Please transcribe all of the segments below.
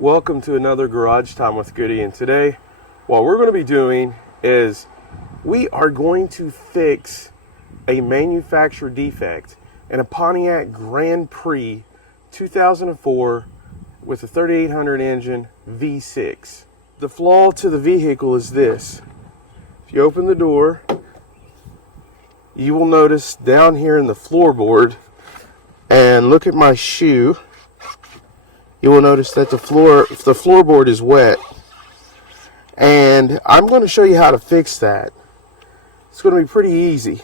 Welcome to another Garage Time with Goody, and today what we're going to be doing is we are going to fix a manufacturer defect in a Pontiac Grand Prix 2004 with a 3800 engine V6. The flaw to the vehicle is this. If you open the door, you will notice down here in the floorboard, and look at my shoe, you will notice that the floorboard is wet. And I'm going to show you how to fix that. It's going to be pretty easy.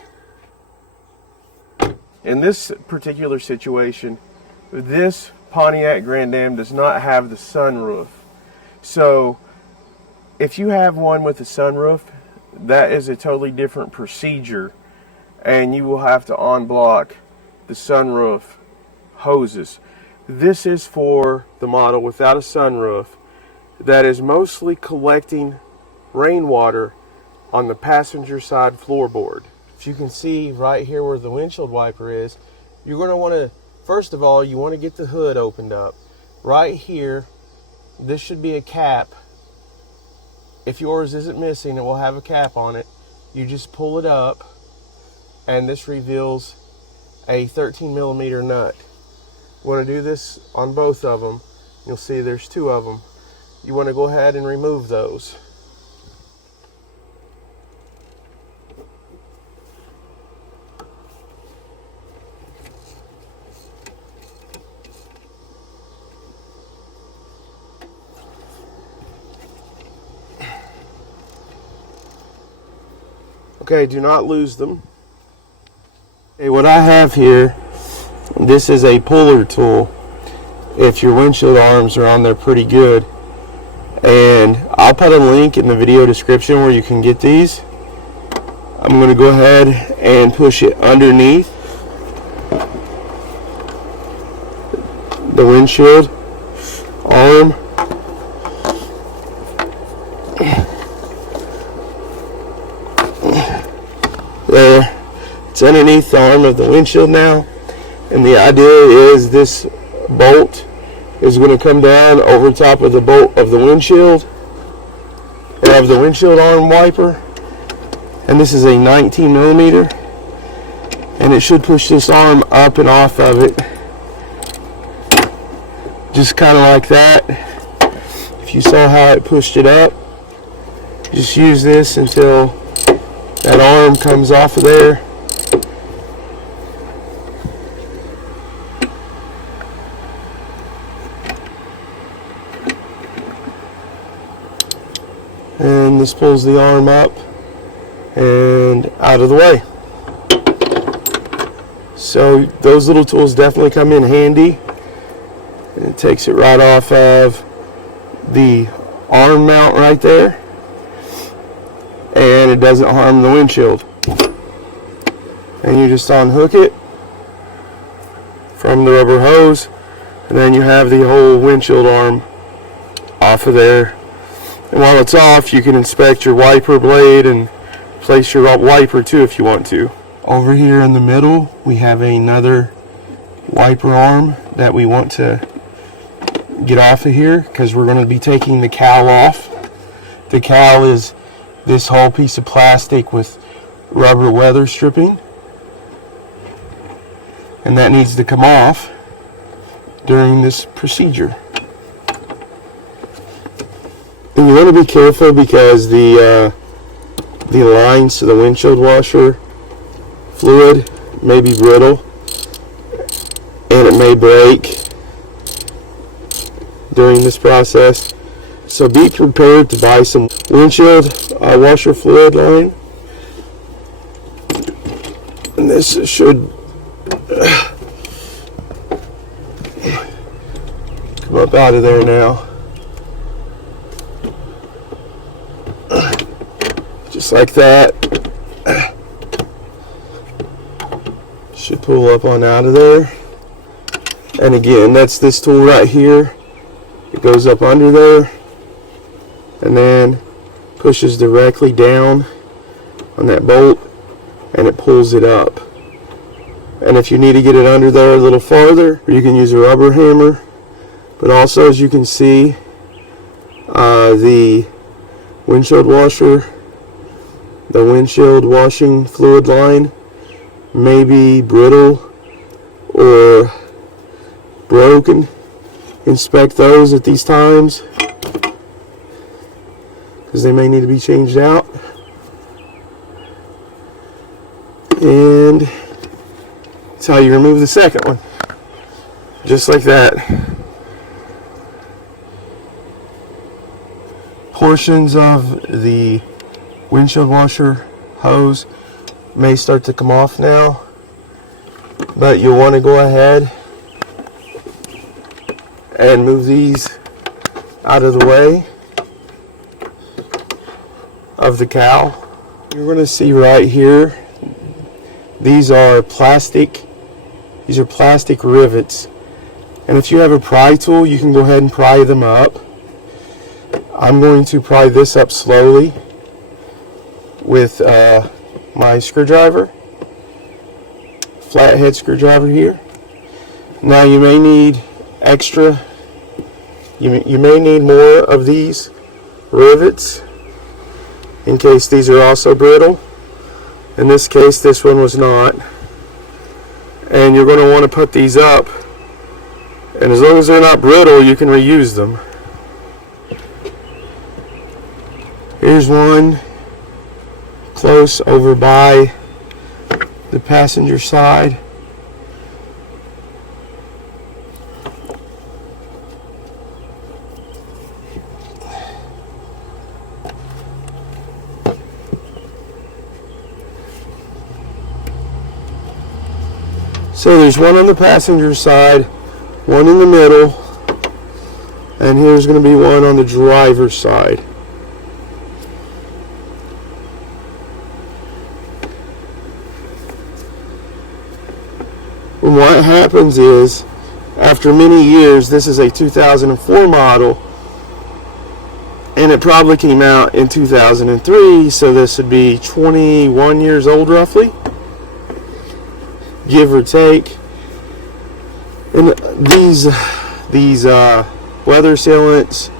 In this particular situation, this Pontiac Grand Am does not have the sunroof. So if you have one with a sunroof, that is a totally different procedure, and you will have to unblock the sunroof hoses. This is for the model without a sunroof that is mostly collecting rainwater on the passenger side floorboard. If you can see right here where the windshield wiper is, you're going to want to, first of all, you want to get the hood opened up. Right here, this should be a cap. If yours isn't missing, it will have a cap on it. You just pull it up, and this reveals a 13mm nut. You want to do this on both of them. You'll see there's two of them. You want to go ahead and remove those. Okay, do not lose them. Okay, what I have here, this is a puller tool. If your windshield arms are on there pretty good. And I'll put a link in the video description where you can get these. I'm going to go ahead and push it underneath the windshield arm. There. It's underneath the arm of the windshield now. And the idea is this bolt is going to come down over top of the bolt of the windshield, of the windshield arm wiper. And this is a 19mm, and it should push this arm up and off of it, just kind of like that. If you saw how it pushed it up, just use this until that arm comes off of there. And this pulls the arm up and out of the way. So those little tools definitely come in handy. And it takes it right off of the arm mount right there. And it doesn't harm the windshield. And you just unhook it from the rubber hose, and then you have the whole windshield arm off of there. And while it's off, you can inspect your wiper blade and place your wiper too if you want to. Over here in the middle, we have another wiper arm that we want to get off of here because we're going to be taking the cowl off. The cowl is this whole piece of plastic with rubber weather stripping, and that needs to come off during this procedure. And you want to be careful because the lines to the windshield washer fluid may be brittle and it may break during this process. So be prepared to buy some windshield washer fluid line. And this should come up out of there now. Just like that. Should pull up on out of there. And again, that's this tool right here. It goes up under there and then pushes directly down on that bolt, and it pulls it up. And if you need to get it under there a little farther, you can use a rubber hammer. But also, as you can see, the windshield washer, the windshield washing fluid line may be brittle or broken. Inspect those at these times because they may need to be changed out. And that's how you remove the second one, just like that. Portions of the windshield washer hose may start to come off now, but you'll want to go ahead and move these out of the way of the cowl. You're going to see right here, these are plastic rivets, and if you have a pry tool you can go ahead and pry them up. I'm going to pry this up slowly with my screwdriver, flathead screwdriver here. Now you may need extra, you may need more of these rivets in case these are also brittle. In this case, this one was not. And you're going to want to put these up, and as long as they're not brittle, you can reuse them. Here's one close over by the passenger side. So there's one on the passenger side, one in the middle, and here's going to be one on the driver's side. And what happens is, after many years, this is a 2004 model, and it probably came out in 2003, so this would be 21 years old roughly, give or take. And these weather sealants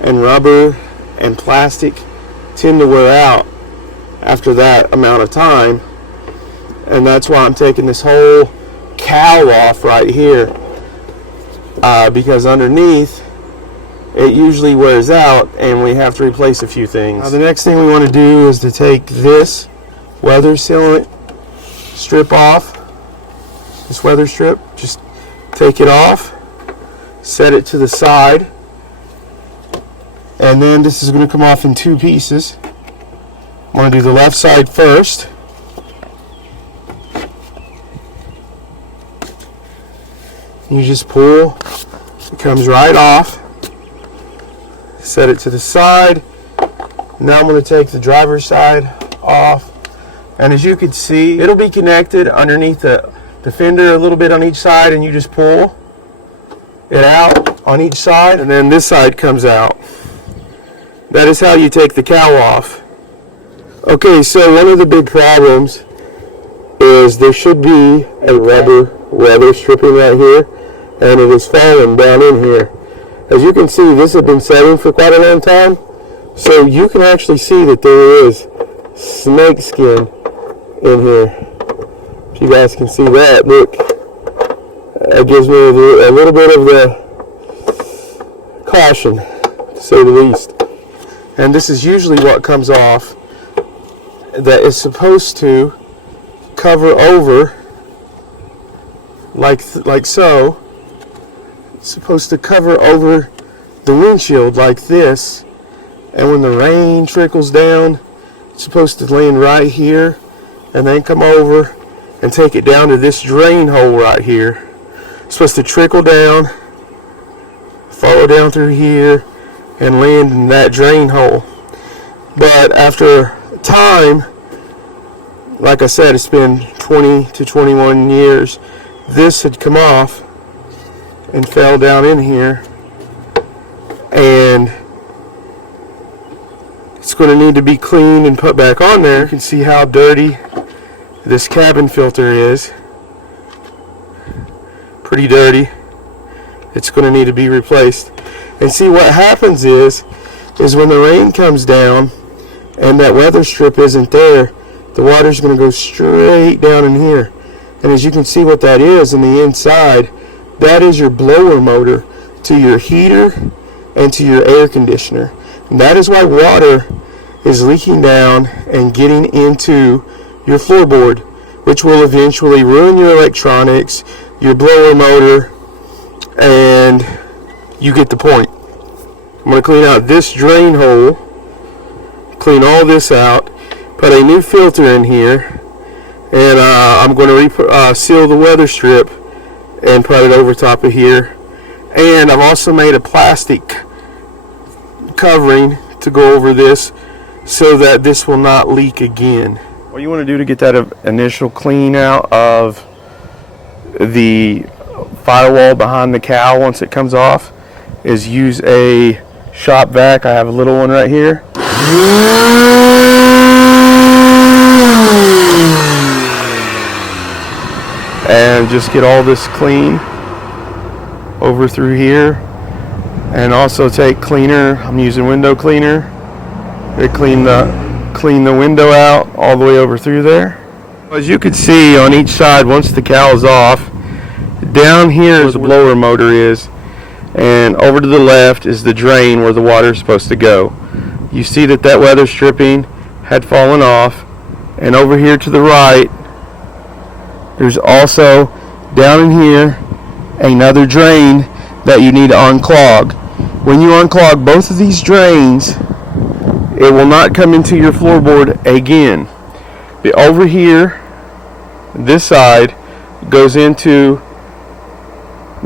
and rubber and plastic tend to wear out after that amount of time, and that's why I'm taking this whole cowl off right here, because underneath it usually wears out and we have to replace a few things. Now the next thing we want to do is to take this weather sealant strip off, this weather strip, just take it off, set it to the side, and then this is going to come off in two pieces. I'm going to do the left side first. You just pull, it comes right off, set it to the side. Now I'm going to take the driver's side off, and as you can see, it'll be connected underneath the fender a little bit on each side, and you just pull it out on each side, and then this side comes out. That is how you take the cowl off. Okay, so one of the big problems is there should be a rubber weather stripping right here, and it is falling down in here. As you can see, this has been setting for quite a long time, so you can actually see that there is snake skin in here. If you guys can see that, look, it gives me a little bit of the caution, to say the least. And this is usually what comes off, that is supposed to cover over like so. It's supposed to cover over the windshield like this, and when the rain trickles down, it's supposed to land right here and then come over and take it down to this drain hole right here. It's supposed to trickle down, follow down through here, and land in that drain hole. But after time, like I said, it's been 20 to 21 years, this had come off and fell down in here, and it's going to need to be cleaned and put back on there. You can see how dirty this cabin filter is. Pretty dirty. It's going to need to be replaced. And see, what happens is is when the rain comes down and that weather strip isn't there, the water's going to go straight down in here. And as you can see what that is in the inside, that is your blower motor to your heater and to your air conditioner. And that is why water is leaking down and getting into your floorboard, which will eventually ruin your electronics, your blower motor, and you get the point. I'm going to clean out this drain hole, clean all this out, put a new filter in here, and I'm going to seal the weather strip and put it over top of here. And I've also made a plastic covering to go over this so that this will not leak again. What you want to do to get that initial clean out of the firewall behind the cowl once it comes off is use a shop vac. I have a little one right here. And just get all this clean over through here. And also take cleaner, I'm using window cleaner, to clean the window out all the way over through there. As you can see on each side, once the cowl is off, down here is the blower motor is, and over to the left is the drain where the water is supposed to go. You see that weather stripping had fallen off, and over here to the right there's also down in here another drain that you need to unclog. When you unclog both of these drains, it will not come into your floorboard again. Over here, this side goes into,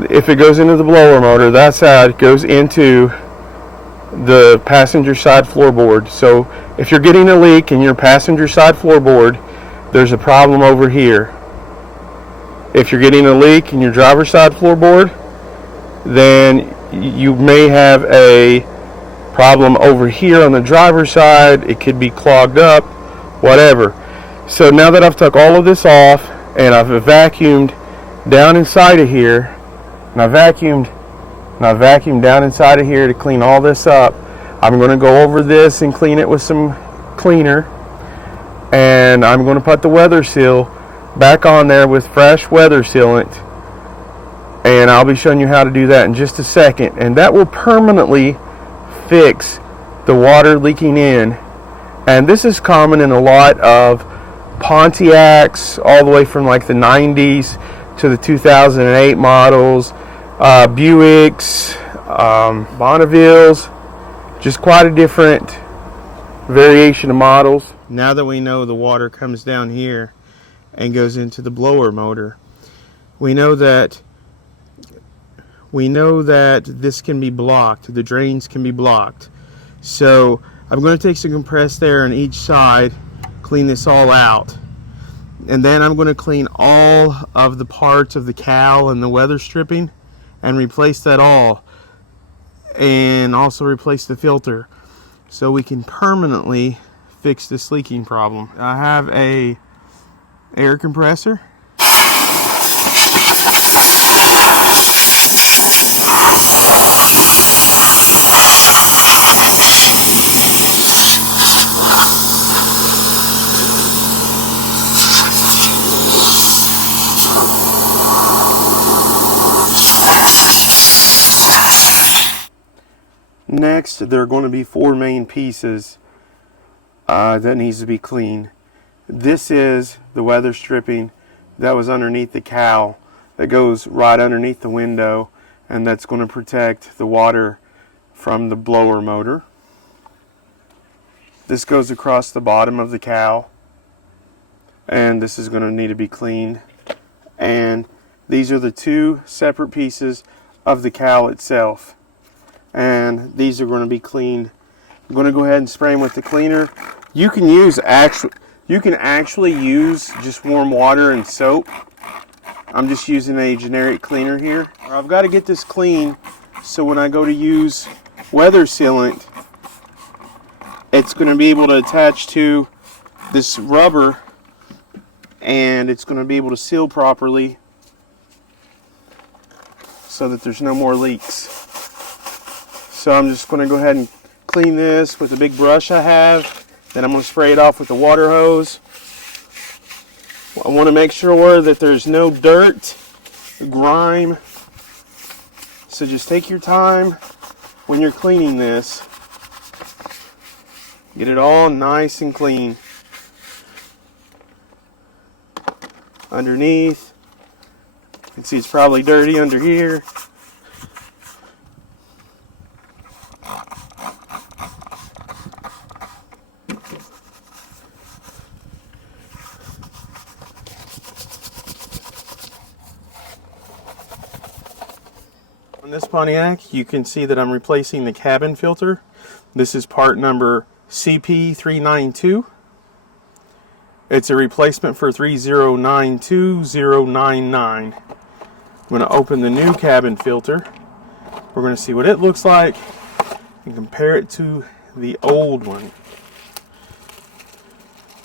if it goes into the blower motor, that side goes into the passenger side floorboard. So if you're getting a leak in your passenger side floorboard, there's a problem over here. If you're getting a leak in your driver's side floorboard, then you may have a problem over here on the driver's side. It could be clogged up, whatever. So now that I've took all of this off and I've vacuumed down inside of here, and I vacuumed down inside of here to clean all this up, I'm going to go over this and clean it with some cleaner, and I'm going to put the weather seal back on there with fresh weather sealant, and I'll be showing you how to do that in just a second. And that will permanently fix the water leaking in. And this is common in a lot of Pontiacs, all the way from like the 90s to the 2008 models, Buicks, Bonnevilles, just quite a different variation of models. Now that we know the water comes down here and goes into the blower motor, we know that this can be blocked, the drains can be blocked. So I'm going to take some compressed air on each side, clean this all out, and then I'm going to clean all of the parts of the cowl and the weather stripping and replace that all, and also replace the filter so we can permanently fix this leaking problem. I have a air compressor. Next, there are going to be four main pieces that needs to be cleaned. This is the weather stripping that was underneath the cowl that goes right underneath the window, and that's going to protect the water from the blower motor. This goes across the bottom of the cowl, and this is going to need to be cleaned. And these are the two separate pieces of the cowl itself, and these are going to be cleaned. I'm going to go ahead and spray them with the cleaner. You can actually use just warm water and soap. I'm just using a generic cleaner here. I've got to get this clean so when I go to use weather sealant, it's going to be able to attach to this rubber, and it's going to be able to seal properly so that there's no more leaks. So I'm just going to go ahead and clean this with a big brush I have. Then I'm going to spray it off with the water hose. I want to make sure that there's no dirt, grime. So just take your time when you're cleaning this. Get it all nice and clean. Underneath. You can see it's probably dirty under here. On this Pontiac, you can see that I'm replacing the cabin filter. This is part number CP392. It's a replacement for 3092099. I'm going to open the new cabin filter. We're going to see what it looks like and compare it to the old one.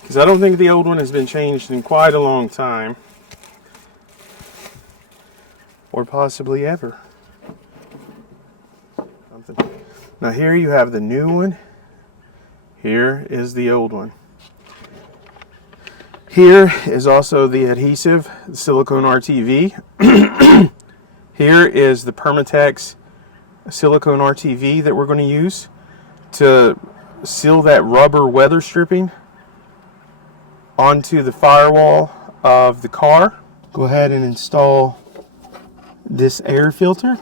Because I don't think the old one has been changed in quite a long time. Or possibly ever. Now here you have the new one. Here is the old one. Here is also the adhesive, the silicone RTV. Here is the Permatex silicone RTV that we're going to use to seal that rubber weather stripping onto the firewall of the car. Go ahead and install this air filter.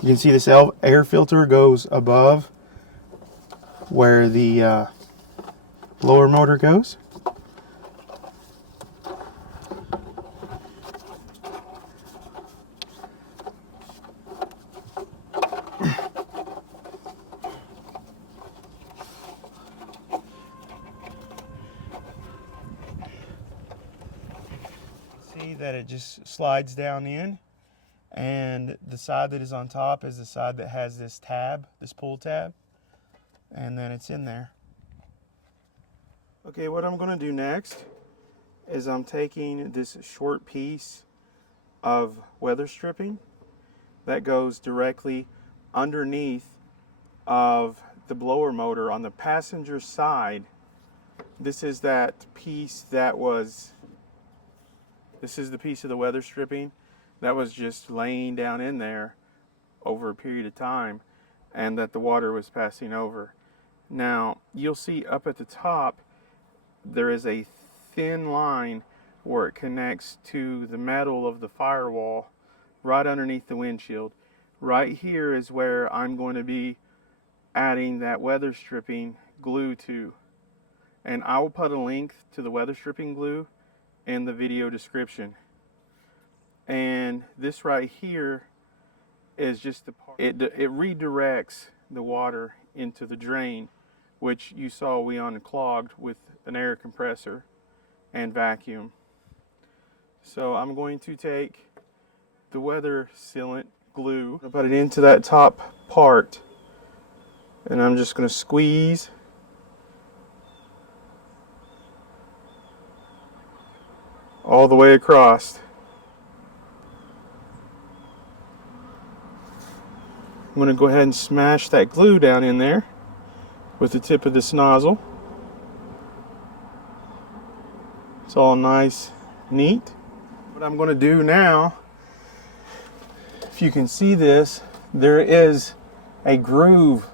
You can see this air filter goes above where the blower motor goes. See that it just slides down in. And the side that is on top is the side that has this tab, this pull tab, and then it's in there. Okay, what I'm going to do next is I'm taking this short piece of weather stripping that goes directly underneath of the blower motor on the passenger side. This is that piece that was, this is the piece of the weather stripping that was just laying down in there over a period of time and that the water was passing over. Now you'll see up at the top there is a thin line where it connects to the metal of the firewall right underneath the windshield. Right here is where I'm going to be adding that weather stripping glue to, and I will put a link to the weather stripping glue in the video description. And this right here is just the part, it redirects the water into the drain, which you saw we unclogged with an air compressor and vacuum. So I'm going to take the weather sealant glue, put it into that top part, and I'm just going to squeeze all the way across. I'm going to go ahead and smash that glue down in there with the tip of this nozzle. It's all nice, neat. What I'm going to do now, if you can see this, there is a groove.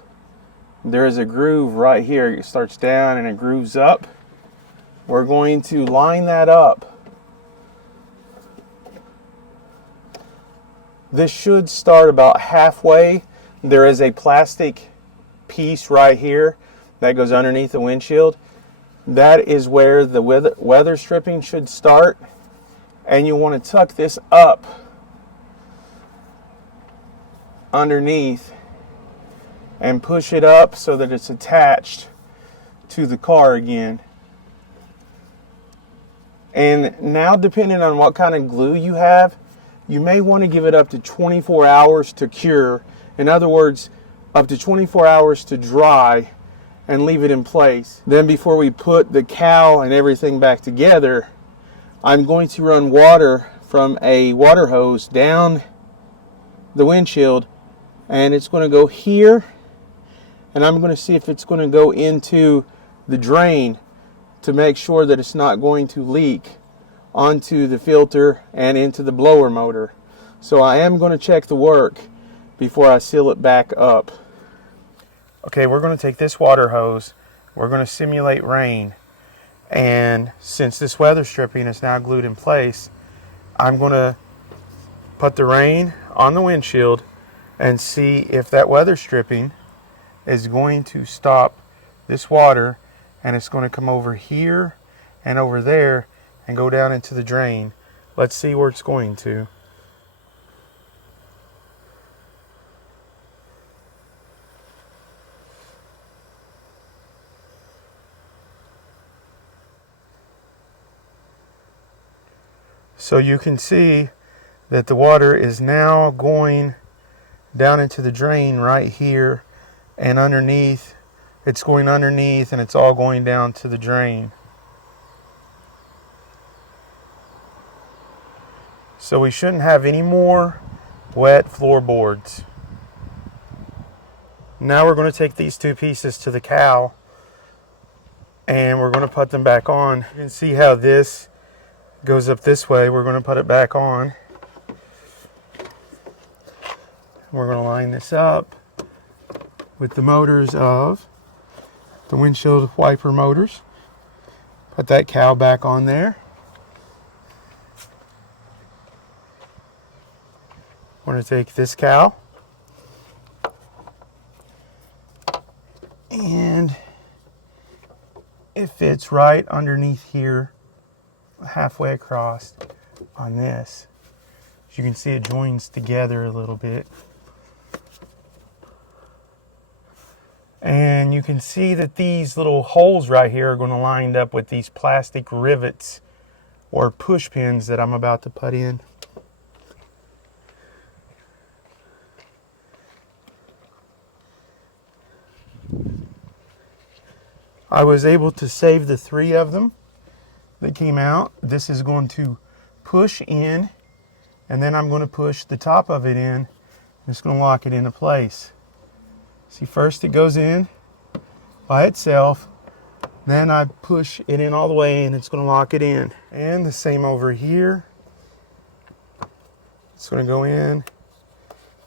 There is a groove right here. It starts down and it grooves up. We're going to line that up. This should start about halfway. There is a plastic piece right here that goes underneath the windshield. That is where the weather stripping should start. And you want to tuck this up underneath and push it up so that it's attached to the car again. And now, depending on what kind of glue you have, you may want to give it up to 24 hours to cure. In other words, up to 24 hours to dry and leave it in place. Then before we put the cowl and everything back together, I'm going to run water from a water hose down the windshield, and it's going to go here and I'm going to see if it's going to go into the drain to make sure that it's not going to leak onto the filter and into the blower motor. So I am going to check the work before I seal it back up. Okay, we're going to take this water hose, we're going to simulate rain, and since this weather stripping is now glued in place, I'm going to put the rain on the windshield and see if that weather stripping is going to stop this water, and it's going to come over here and over there and go down into the drain. Let's see where it's going to. So you can see that the water is now going down into the drain right here, and underneath, it's going underneath, and it's all going down to the drain. So we shouldn't have any more wet floorboards. Now we're going to take these two pieces to the cowl, and we're going to put them back on. You can see how this goes up this way. We're going to put it back on. We're going to line this up with the motors of the windshield wiper motors. Put that cowl back on there. We're going to take this cowl and it fits right underneath here, halfway across on this. As you can see, it joins together a little bit. And you can see that these little holes right here are going to line up with these plastic rivets or push pins that I'm about to put in. I was able to save the 3 of them that came out. This is going to push in, and then I'm going to push the top of it in. It's going to lock it into place. See, first it goes in by itself, then I push it in all the way and it's going to lock it in. And the same over here. It's going to go in,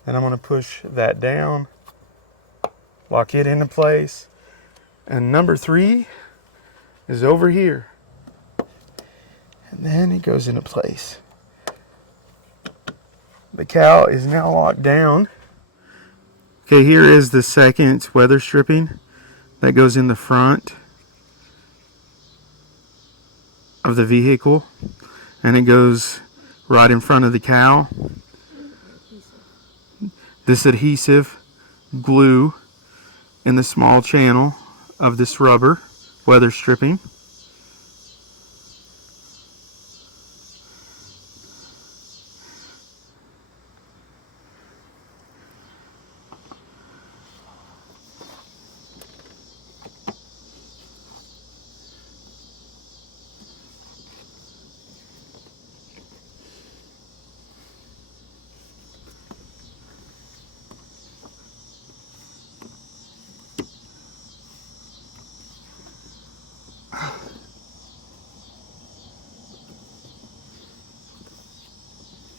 and I'm going to push that down, lock it into place. And number 3 is over here. And then it goes into place. The cowl is now locked down. Okay, here is the second weather stripping that goes in the front of the vehicle, and it goes right in front of the cowl. This adhesive glue in the small channel of this rubber weather stripping.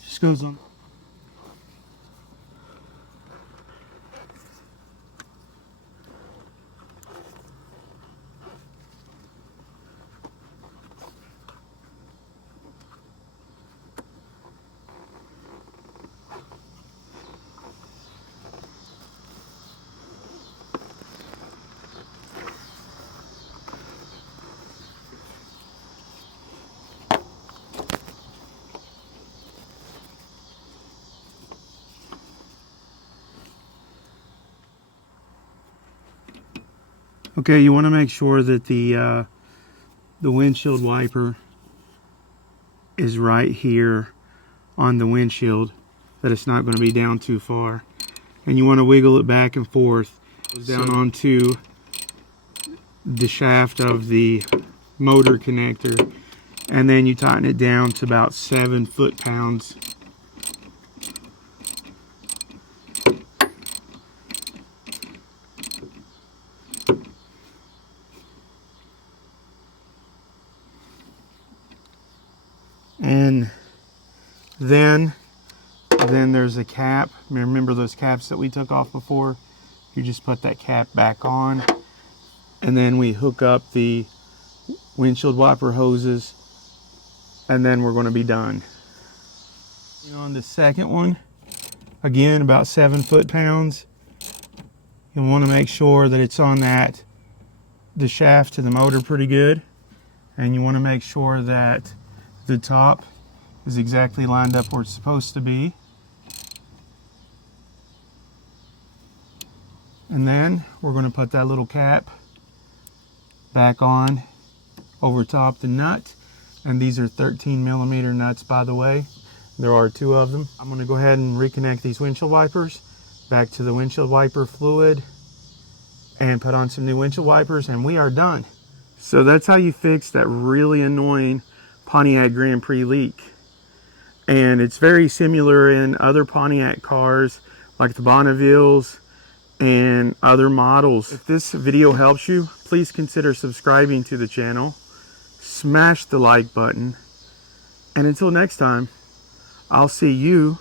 Just goes on. Okay, you want to make sure that the windshield wiper is right here on the windshield, that it's not going to be down too far. And you want to wiggle it back and forth down onto the shaft of the motor connector, and then you tighten it down to about 7 foot-pounds. And then there's a cap. Remember those caps that we took off before? You just put that cap back on, and then we hook up the windshield wiper hoses, and then we're going to be done. On the second one, again about 7 foot-pounds. You'll want to make sure that it's on the shaft to the motor pretty good, and you want to make sure that the top is exactly lined up where it's supposed to be. And then we're going to put that little cap back on over top the nut. And these are 13mm nuts, by the way. There are 2 of them. I'm going to go ahead and reconnect these windshield wipers back to the windshield wiper fluid and put on some new windshield wipers, and we are done. So that's how you fix that really annoying Pontiac Grand Prix leak. And it's very similar in other Pontiac cars like the Bonnevilles and other models. If this video helps you, please consider subscribing to the channel, smash the like button, and until next time, I'll see you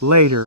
later.